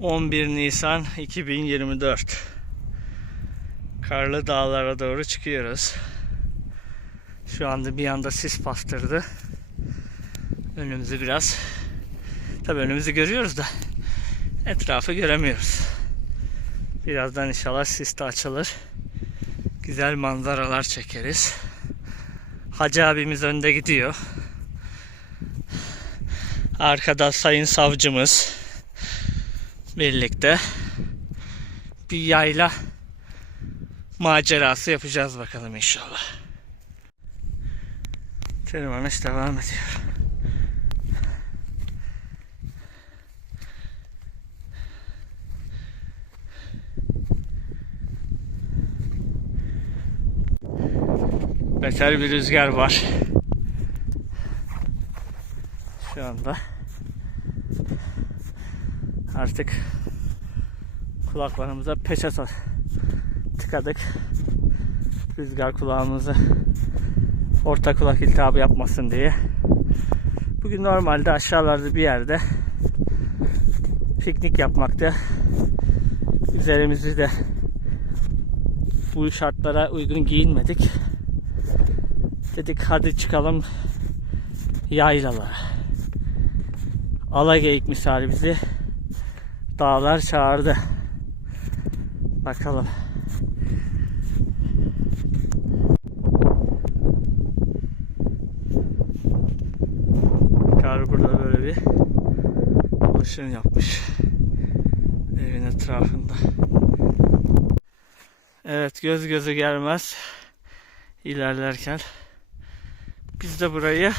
11 Nisan 2024 Karlı dağlara doğru çıkıyoruz. Şu anda bir anda sis bastırdı. Önümüzü biraz tabi önümüzü görüyoruz da etrafı göremiyoruz. Birazdan inşallah sis de açılır. Güzel manzaralar çekeriz. Hacı abimiz önde gidiyor. Arkada sayın savcımız birlikte bir yayla macerası yapacağız bakalım inşallah. Tırmanış devam ediyor. Beter bir rüzgar var. Şu anda artık kulaklarımıza peçete tıkadık. Rüzgar kulağımızı orta kulak iltihabı yapmasın diye. Bugün normalde aşağılarda bir yerde piknik yapmakta. Üzerimizi de bu şartlara uygun giyinmedik. Dedik hadi çıkalım yaylalara. Alageyik misali bizi dağlar çağırdı. Bakalım. Kar burada böyle bir oluşum yapmış. Evin etrafında. Evet göz gözü gelmez ilerlerken biz de burayı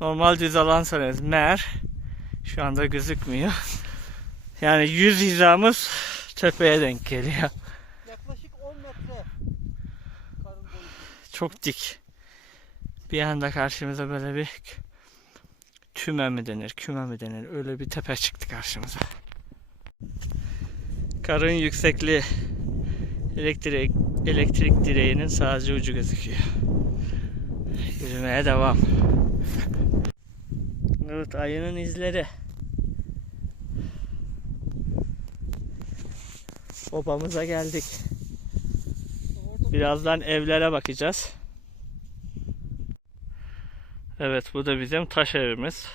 normal düz alan sanıyoruz. Meğer şu anda gözükmüyor. Yani 100 hizamız tepeye denk geliyor. Yaklaşık 10 metre. Çok dik. Bir anda karşımıza böyle bir tüme mi denir, küme mi denir? Öyle bir tepe çıktı karşımıza. Karın yüksekliği elektrik elektrik direğinin sadece ucu gözüküyor. Yürümeye devam. Evet ayının izleri. Obamıza geldik. Birazdan evlere bakacağız. Evet bu da bizim taş evimiz.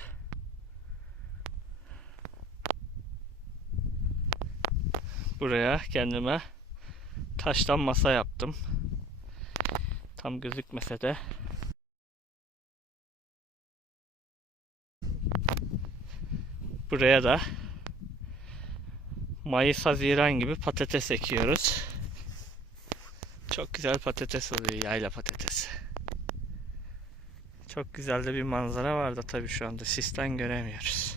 Buraya kendime taştan masa yaptım. Tam gözükmese de. Buraya da Mayıs Haziran gibi patates ekiyoruz. Çok güzel patates oluyor yayla patatesi. Çok güzel de bir manzara var da tabii şu anda sisten göremiyoruz.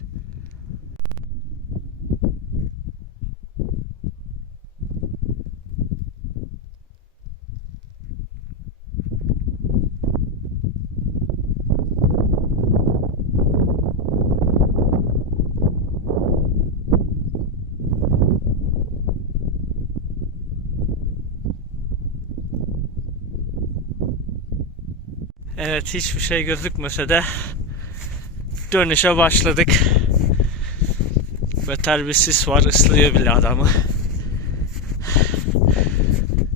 Evet hiçbir şey gözükmese de dönüşe başladık. Beter bir sis var ıslıyor bile adamı.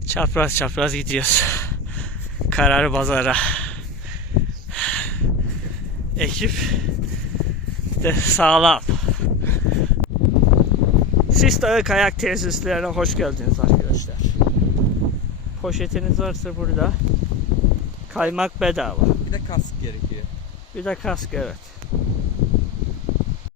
Çapraz çapraz gidiyoruz. Karar bazara. Ekip de sağlam. Sis Dağı Kayak Tesislerine hoş geldiniz arkadaşlar. Poşetiniz varsa burada. Kaymak bedava. Bir de kask gerekiyor. Bir de kask evet.